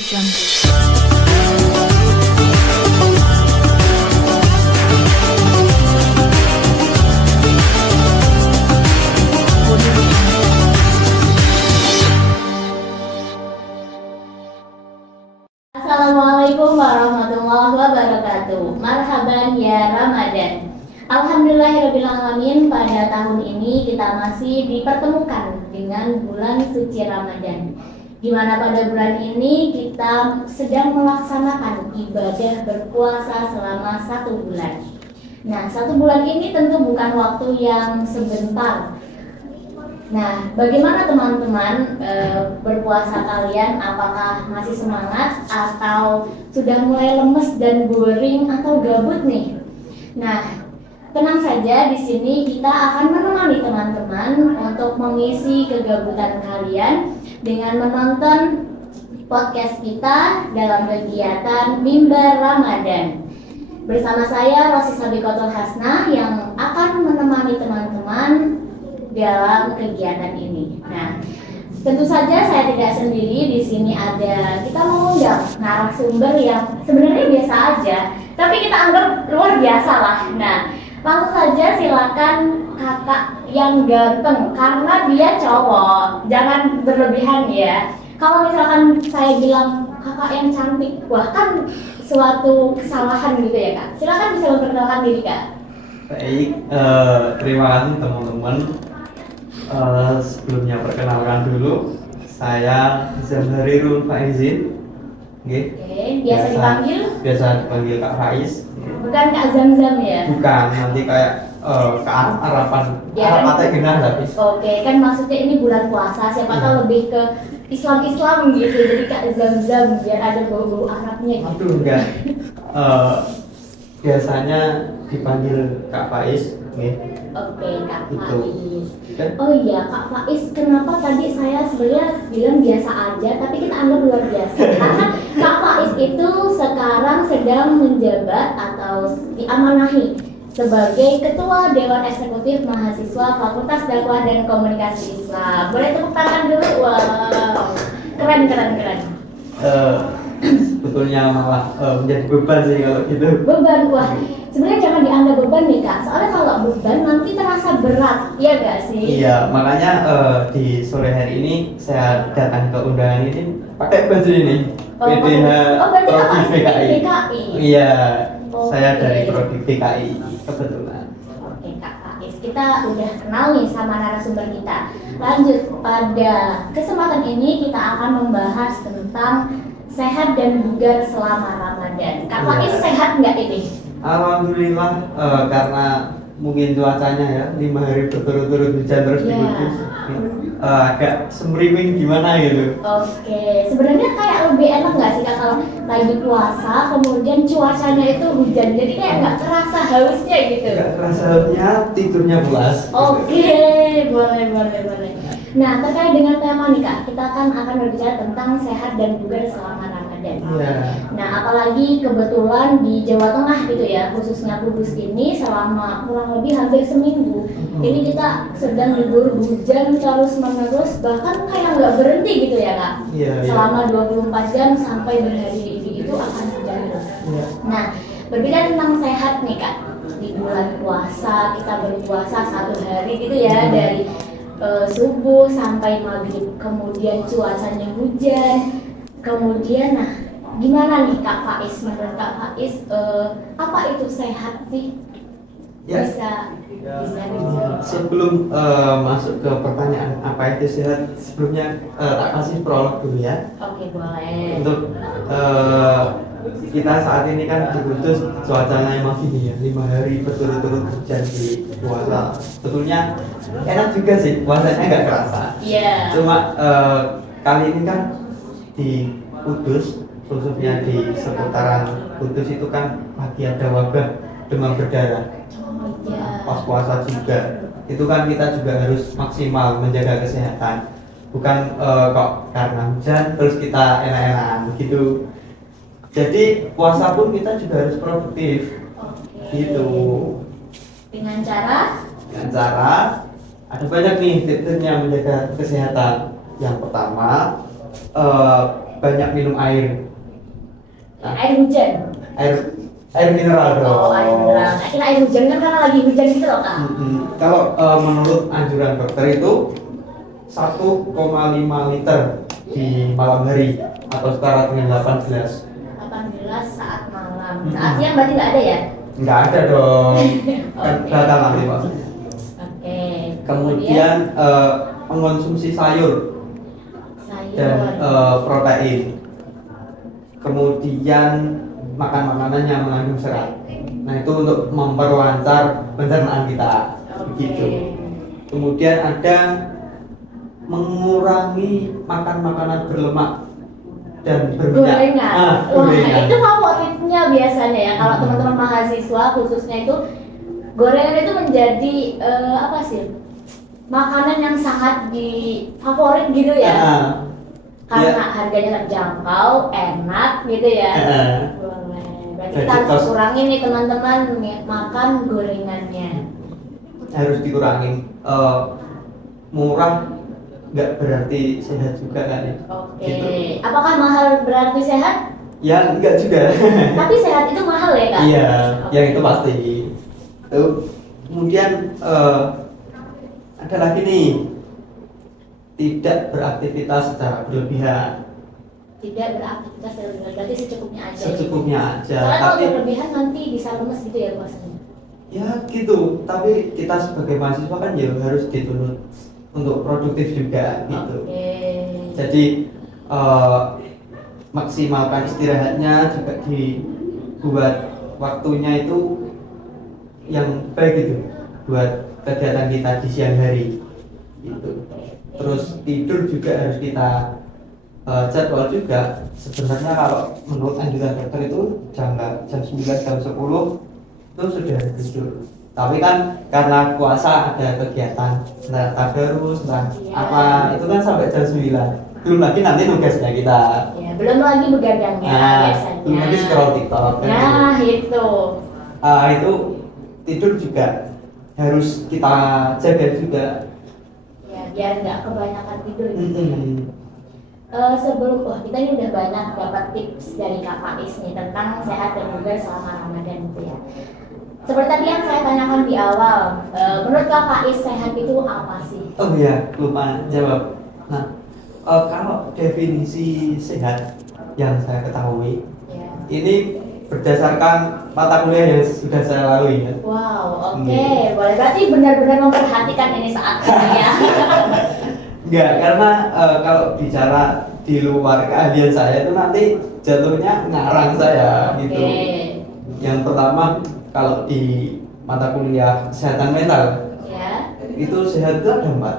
Assalamualaikum warahmatullahi wabarakatuh. Marhaban ya Ramadan. Alhamdulillahirrabbilalamin, pada tahun ini kita masih dipertemukan dengan bulan suci Ramadan, di mana pada bulan ini kita sedang melaksanakan ibadah berpuasa selama 1 bulan. Nah, 1 bulan ini tentu bukan waktu yang sebentar. Nah, bagaimana teman-teman berpuasa kalian? Apakah masih semangat atau sudah mulai lemes dan boring atau gabut nih? Nah, tenang saja, di sini kita akan menemani teman-teman untuk mengisi kegabutan kalian dengan menonton podcast kita dalam kegiatan Mimbar Ramadan. Bersama saya Rosi Sabikotul Hasna yang akan menemani teman-teman dalam kegiatan ini. Nah, tentu saja saya tidak sendiri. Di sini kita mengundang narasumber yang sebenarnya biasa aja, tapi kita anggap luar biasa lah. Nah, langsung saja silakan kakak yang ganteng, karena dia cowok. Jangan berlebihan ya. Kalau misalkan saya bilang kakak yang cantik, wah kan suatu kesalahan gitu ya kak. Silakan bisa memperkenalkan diri kak. Baik, terima kasih teman-teman. Sebelumnya perkenalkan dulu, saya Zamharirul Faizin. Oke, biasa dipanggil Kak Faiz. Bukan Kak Zamzam ya? Bukan, nanti kayak ke Arapan, ya, Arapatnya genah tapi. Oke, kan maksudnya ini bulan puasa, siapa tahu lebih ke Islam gitu, jadi Kak Zamzam biar ada bau-bau Arabnya gitu. Aduh enggak. Biasanya dipanggil Kak Faiz. Oke, Kak Itu. Faiz. Oh iya, Kak Faiz, kenapa tadi saya sebenarnya bilang biasa aja, tapi kita anggap luar biasa? Karena Kak Faiz itu sekarang sedang menjabat atau diamanahi sebagai Ketua Dewan Eksekutif Mahasiswa Fakultas Dakwah dan Komunikasi Islam. Boleh tepuk tangan dulu? Wow, keren. Sebetulnya malah menjadi beban sih kalau gitu. Beban, wah. Sebenarnya jangan dianggap beban nih kak, soalnya kalau beban nanti terasa berat, iya gak sih? Iya, makanya di sore hari ini saya datang ke undangan ini pakai baju ini. PDH Prodi BKI. Iya, saya dari Prodi BKI kebetulan. Oke Kak Faiz, kita udah kenal nih sama narasumber kita. Lanjut, pada kesempatan ini kita akan membahas tentang sehat dan bugar selama Ramadan. Kak Faiz sehat nggak ini? Alhamdulillah, karena mungkin cuacanya ya 5 hari berturut-turut hujan terus di Kudus, agak semriwing gimana gitu. Oke, sebenarnya kayak lebih enak nggak sih kak kalau lagi puasa kemudian cuacanya itu hujan, jadi kayak nggak terasa hausnya gitu? Nggak terasa hausnya, tidurnya pulas. Oke, boleh. Nah, terkait dengan tema nih kak, kita akan berbicara tentang sehat dan bugar selama Ramadan. Nah, apalagi kebetulan di Jawa Tengah gitu ya, khususnya Kudus ini selama kurang lebih hampir seminggu. Ini kita sedang diguyur hujan terus menerus, bahkan kayak nggak berhenti gitu ya kak. Selama 24 jam sampai berhari-hari itu akan hujan terus. Nah, berbicara tentang sehat nih kak, di bulan puasa kita berpuasa 1 hari gitu ya, dari subuh sampai maghrib, kemudian cuacanya hujan, kemudian nah gimana nih Kak Faiz, menurut Kak Faiz apa itu sehat sih? Bisa. Sebelum masuk ke pertanyaan apa itu sehat, sebelumnya tak kasih prolog dulu ya. Oke, boleh. Untuk kita saat ini kan di Kudus cuacanya emang gini ya, 5 hari berturut-turut hujan di puasa. Sebetulnya enak juga sih, puasanya nggak kerasa. Iya. Cuma kali ini kan di Kudus, khususnya di seputaran Kudus itu kan lagi ada wabah demam berdarah. Pas puasa juga, itu kan kita juga harus maksimal menjaga kesehatan. Bukan kok karena hujan terus kita enak-enakan begitu. Jadi puasa pun kita juga harus produktif. Gitu. Dengan cara ada banyak nih tips-tipsnya menjaga kesehatan. Yang pertama, banyak minum air. Nah, Air hujan. air mineral dong. Oh, air mineral. Nah, kira air hujan kan karena lagi hujan gitu loh, Kak. Kalau menurut anjuran dokter itu 1,5 liter di malam hari atau setara dengan 18. 18 saat malam. Saat siang berarti nggak ada ya? Nggak ada dong. Kan Oke. batal nanti Pak. Oke. Kemudian mengonsumsi sayur dan protein. Kemudian makan makanan yang mengandung serat. Nah itu untuk memperlancar pencernaan kita. Begitu. Kemudian ada mengurangi makan makanan berlemak dan berminyak. Gorengan. Wah, gorengan. itu favoritnya biasanya ya kalau teman-teman mahasiswa khususnya itu gorengan itu menjadi apa sih? Makanan yang sangat di favorit gitu ya. Karena harganya terjangkau, enak gitu ya. Boleh. Berarti kita harus kurangi nih teman-teman makan gorengannya. Harus dikurangi. Murah nggak berarti sehat juga kan ya. Oke. Gitu. Apakah mahal berarti sehat? Ya enggak juga. Tapi sehat itu mahal ya Kak? Iya, yang itu pasti. Kemudian ada lagi nih, tidak beraktivitas secara berlebihan. Tidak beraktivitas secara berlebihan, berarti secukupnya aja. Secukupnya aja. Soalnya kalau Tapi berlebihan nanti bisa lemes gitu ya puasanya. ya gitu. Tapi kita sebagai mahasiswa kan ya harus dituntut untuk produktif juga gitu. Oke. Jadi maksimalkan istirahatnya juga dibuat waktunya itu yang baik gitu buat kegiatan kita di siang hari gitu. Terus tidur juga harus kita jadwal juga. Sebenarnya kalau menurut anjuran dokter itu jam 9 jam 10 itu sudah harus tidur. Tapi kan karena puasa ada kegiatan tadarus apa itu kan sampai jam 9. Belum lagi nanti tugasnya kita. Ya, belum lagi begadangnya biasanya. Belum lagi scroll TikTok. Nah, itu. Itu tidur juga harus kita jaga juga. Ya, biar nggak kebanyakan tidur gitu ya. Sebelum kita ini udah banyak dapat tips dari Kak Faiz nih tentang sehat dan bugar selama Ramadan gitu ya. Seperti tadi yang saya tanyakan di awal, menurut Kak Faiz sehat itu apa sih? Oh iya, lupa jawab. Nah, kalau definisi sehat yang saya ketahui, Ya. ini berdasarkan mata kuliah yang sudah saya lalui ya. Wow, oke. Boleh berarti benar-benar memperhatikan ini saat ini ya. Enggak, karena kalau bicara di luar keahlian saya itu nanti jatuhnya ngarang saya gitu. Yang pertama kalau di mata kuliah kesehatan mental, Ya. itu sehat itu ada 4.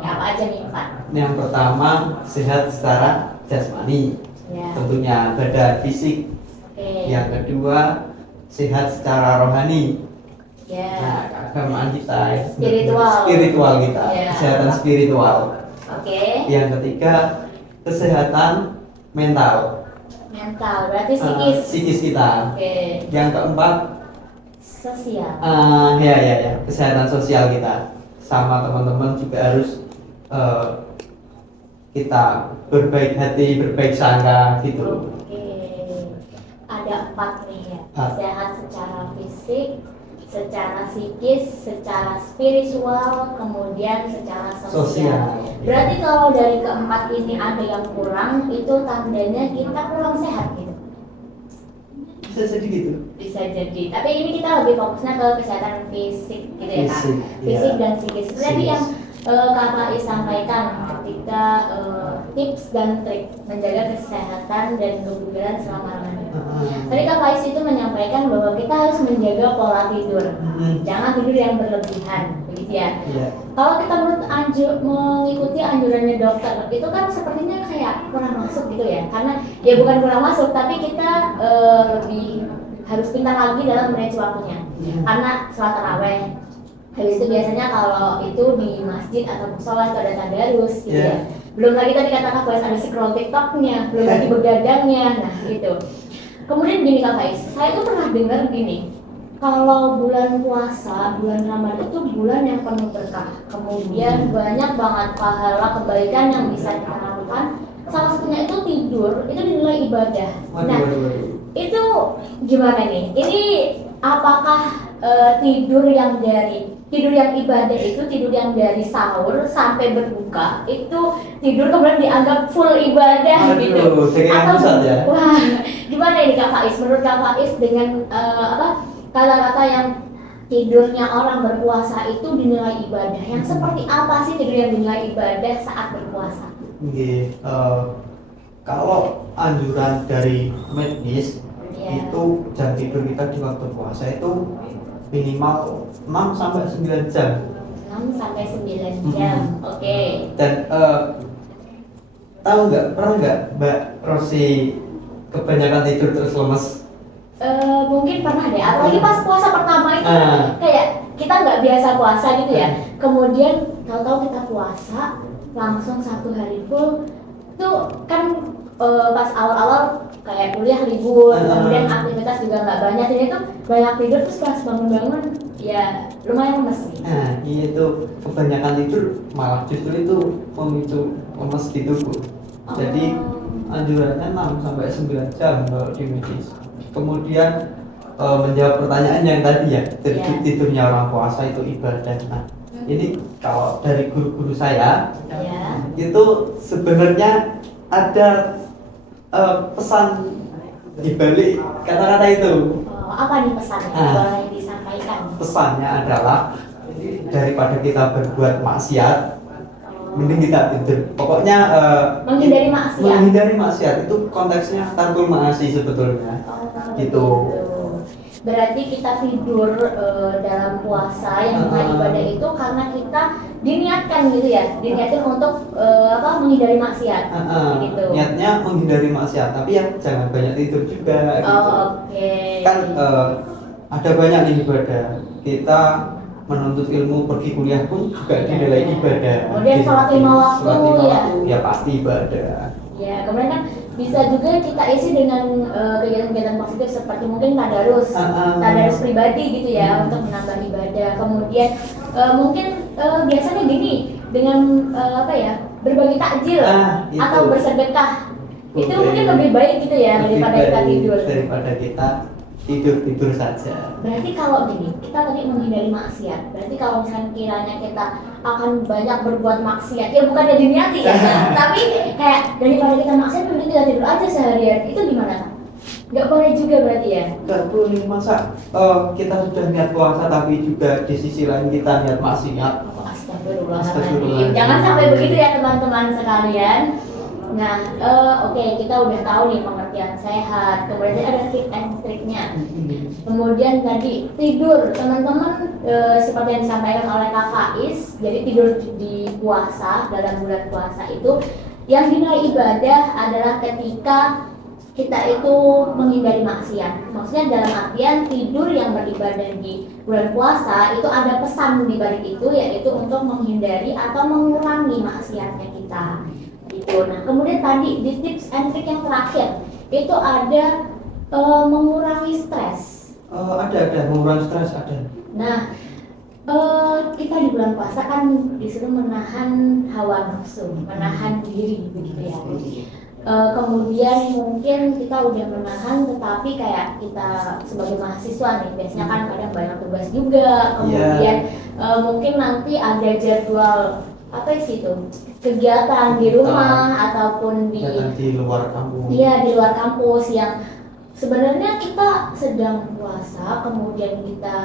Apa aja nih Pak? Yang pertama sehat secara jasmani, Ya. tentunya badan fisik. Yang kedua sehat secara rohani. Ya. Nah, keagamaan kita, Spiritual kita, ya. kesehatan spiritual. Oke. Yang ketiga kesehatan mental, Berarti psikis. psikis kita. Oke. Yang keempat Sosial. ya kesehatan sosial kita, sama teman-teman juga harus kita berbaik hati, berbaik sangka gitu. Oke. Ada 4 nih ya. 4. Sehat secara fisik, secara psikis, secara spiritual, kemudian secara sosial. Berarti kalau dari keempat ini ada yang kurang, itu tandanya kita kurang sehat gitu. Bisa jadi gitu. Bisa jadi. Tapi ini kita lebih fokusnya ke kesehatan fisik gitu ya Kak. Fisik, Fisik iya. dan psikis. Tadi yang Kak Faiz sampaikan ketika tips dan trik menjaga kesehatan dan kebugaran selama Ramadan. Tadi Kak Faiz itu menyampaikan bahwa kita harus menjaga pola tidur. Jangan tidur yang berlebihan, begitu ya. Kalau kita mengikuti anjurannya dokter, itu kan sepertinya kayak kurang masuk gitu ya. Karena ya bukan kurang masuk, tapi kita lebih harus pintar lagi dalam manage waktunya. Karena sholat taraweh, habis itu biasanya kalau itu di masjid atau musola itu ada tadarus gitu ya. Belum lagi tadi kata Kak Faiz ada scroll TikToknya, belum lagi begadangnya, nah gitu. Kemudian gini Kak Faiz, saya tuh pernah dengar gini, kalau bulan puasa, bulan Ramadan itu bulan yang penuh berkah. Kemudian banyak banget pahala kebaikan yang bisa kita lakukan salah satunya itu tidur itu dinilai ibadah. Waduh, Nah, waduh, waduh. itu gimana nih? Ini apakah tidur yang ibadah itu tidur yang dari sahur sampai berbuka itu tidur kemudian dianggap full ibadah gitu? Aduh, dengan pusat ya. Wah, gimana ini Kak Faiz? Menurut Kak Faiz dengan kata-kata yang tidurnya orang berpuasa itu dinilai ibadah. Yang seperti apa sih tidur yang dinilai ibadah saat berpuasa? Oke, kalau anjuran dari medis Iya. itu jam tidur kita di waktu puasa itu minimal 6 sampai 9 jam. 6 sampai 9 jam. Oke. Dan pernah nggak Mbak Rosi kebanyakan tidur terus lemes? Mungkin pernah deh, apalagi pas puasa pertama itu kayak kita nggak biasa puasa gitu ya. Kemudian tahu-tahu kita puasa langsung 1 hari full itu kan pas awal-awal kayak kuliah libur, kemudian aktivitas juga nggak banyak, jadi itu banyak tidur terus pas bangun-bangun ya lumayan lemes sih. Nah, itu kebanyakan tidur malah justru itu memicu lemes di tubuh. Jadi anjurannya 6 sampai 9 jam kalau di medis. Kemudian menjawab pertanyaan yang tadi ya, tidurnya orang puasa itu ibadah. Nah, ini kalau dari guru-guru saya itu sebenarnya ada pesan di balik kata-kata itu. Apa nih pesannya? Boleh disampaikan? Pesannya adalah daripada kita berbuat maksiat, mending kita tidur. Pokoknya menghindari maksiat. Menghindari maksiat itu konteksnya tarkul ma'asi sebetulnya. Gitu. Berarti kita tidur dalam puasa yang bukan ibadah itu karena kita diniatkan gitu ya, diniatkan untuk menghindari maksiat. Gitu. Niatnya menghindari maksiat, tapi ya jangan banyak tidur juga. Gitu. Oke. Kan ada banyak nih ibadah. Kita menuntut ilmu, pergi kuliah pun juga dinilai ibadah. Kemudian sholat 5 waktu ya pasti ibadah. Ya, kemudian kan bisa juga kita isi dengan kegiatan-kegiatan positif seperti mungkin tadarus pribadi gitu ya untuk menambah ibadah. Kemudian mungkin biasanya gini dengan berbagi takjil atau bersedekah. Itu mungkin lebih baik gitu ya daripada kita tidur. Daripada kita tidur saja. Berarti kalau gini, kita tadi menghindari maksiat. Berarti kalau misalnya kiranya kita akan banyak berbuat maksiat, ya bukannya diniati ya, tapi kayak daripada kita maksiat, mending kita tidur aja seharian. Itu gimana? Nggak boleh juga berarti ya? Nggak boleh, masa kita sudah niat puasa tapi juga di sisi lain kita niat maksiat. Astagfirullahaladzim. Jangan sampai begitu ya teman-teman sekalian. Nah, oke, kita udah tahu nih pengertian sehat. Kemudian ada tip and triknya. Kemudian tadi tidur, teman-teman seperti yang disampaikan oleh Kak Faiz. Jadi tidur di puasa dalam bulan puasa itu yang dinilai ibadah adalah ketika kita itu menghindari maksiat. Maksudnya dalam artian tidur yang beribadah di bulan puasa itu ada pesan di balik itu, yaitu untuk menghindari atau mengurangi maksiatnya kita. Gitu. Nah, kemudian tadi di tips and trick yang terakhir itu ada mengurangi stres. Ada mengurangi stres ada. Nah, kita di bulan puasa kan disuruh menahan hawa nafsu, menahan diri begitu ya. Kemudian mungkin kita udah menahan, tetapi kayak kita sebagai mahasiswa nih biasanya kan kadang banyak tugas juga. Kemudian mungkin nanti ada jadwal kegiatan di rumah ataupun di luar kampus. Iya, di luar kampus yang sebenarnya kita sedang puasa, kemudian kita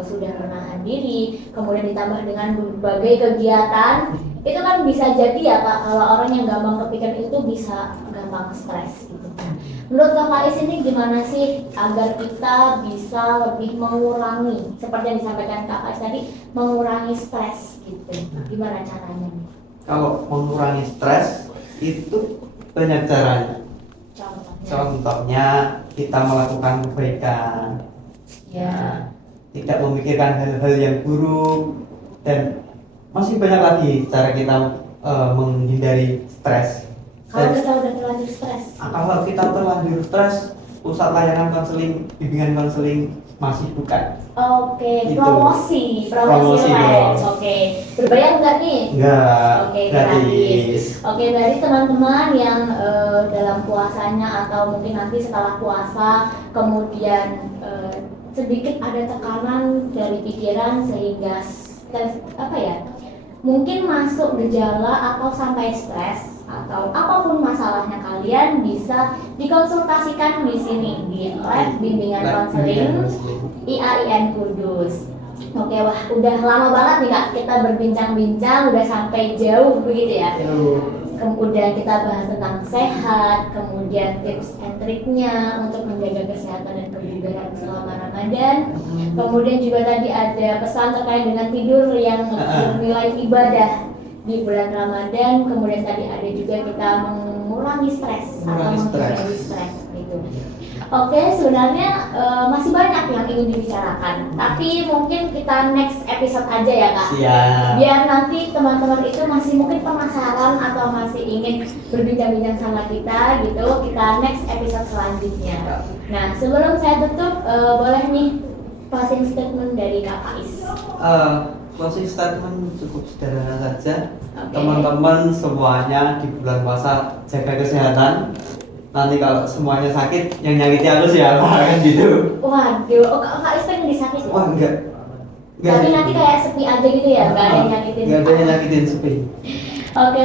sudah menahan diri, kemudian ditambah dengan berbagai kegiatan, itu kan bisa jadi ya Kak, kalau orang yang gampang kepikiran itu bisa gampang stres gitu. Menurut Kak Faiz ini gimana sih agar kita bisa lebih mengurangi, seperti yang disampaikan Kak Faiz tadi, mengurangi stres gitu. Gimana caranya? Kalau mengurangi stres itu banyak caranya. Contohnya kita melakukan kebaikan, tidak memikirkan hal-hal yang buruk, dan masih banyak lagi cara kita menghindari stres. Kalau kita udah terlanjur stres? Kalau kita terlanjur stres, pusat layanan konseling, bimbingan konseling masih buka. Oke, Gitu. promosi Promosi les. dong. Oke, berbayar nggak nih? Enggak, Oke, gratis. Oke, berarti teman-teman yang dalam puasanya atau mungkin nanti setelah puasa kemudian sedikit ada tekanan dari pikiran sehingga apa ya? Mungkin masuk gejala atau sampai stres atau apapun masalahnya, kalian bisa dikonsultasikan di sini di Lab Bimbingan Konseling IAIN Kudus. Oke, wah udah lama banget nih Kak kita berbincang-bincang, udah sampai jauh begitu ya. Kemudian kita bahas tentang sehat, kemudian tips and triknya untuk menjaga kesehatan dan kebugaran selama Ramadan. Kemudian juga tadi ada pesan terkait dengan tidur yang bernilai ibadah di bulan Ramadan. Kemudian tadi ada juga kita mengurangi stres atau menghindari stres gitu. Oke, sebenarnya masih banyak yang ingin dibicarakan, tapi mungkin kita next episode aja ya Kak. Siap. Biar nanti teman-teman itu masih mungkin penasaran atau masih ingin berbincang-bincang sama kita gitu, kita next episode selanjutnya. Nah, sebelum saya tutup, boleh nih closing statement dari Kak Faiz. Closing statement cukup sederhana saja. Oke. Teman-teman semuanya di bulan puasa jaga kesehatan. Nanti kalau semuanya sakit, yang nyakiti aku siapa kan gitu. Waduh, Kak Faiz pengen disakiti? Wah enggak. Tapi nanti kayak sepi aja gitu ya, nggak ada yang nyakitin. Nggak ada yang nyakitin sepi. Oke,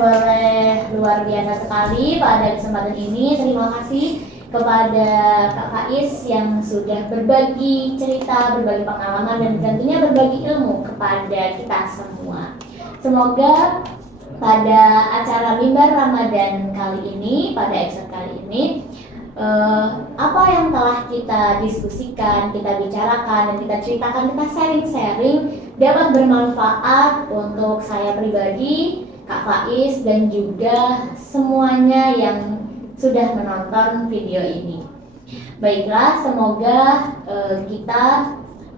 boleh, luar biasa sekali pada kesempatan ini. Terima kasih kepada Kak Faiz yang sudah berbagi cerita, berbagi pengalaman, dan tentunya berbagi ilmu kepada kita semua. Semoga pada acara Mimbar Ramadan kali ini, pada episode kali ini, apa yang telah kita diskusikan, kita bicarakan, dan kita ceritakan, kita sharing-sharing dapat bermanfaat untuk saya pribadi, Kak Faiz, dan juga semuanya yang sudah menonton video ini. Baiklah, semoga kita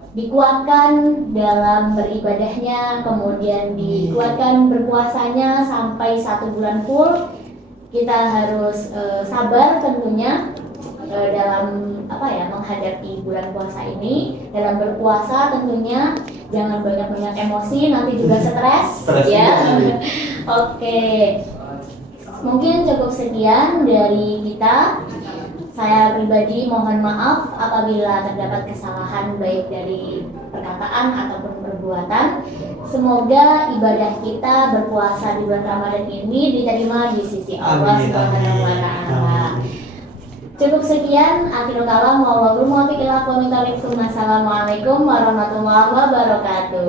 dikuatkan dalam beribadahnya, kemudian dikuatkan berpuasanya sampai 1 bulan full. Kita harus sabar tentunya dalam menghadapi bulan puasa ini. Dalam berpuasa tentunya jangan banyak-banyak emosi, nanti juga stres ya. Oke. Mungkin cukup sekian dari kita. Saya pribadi mohon maaf apabila terdapat kesalahan baik dari perkataan ataupun perbuatan. Semoga ibadah kita berpuasa di bulan Ramadan ini diterima di sisi Allah Subhanahu wa taala. Cukup sekian, akhirul kalam, wassalamualaikum warahmatullahi wabarakatuh.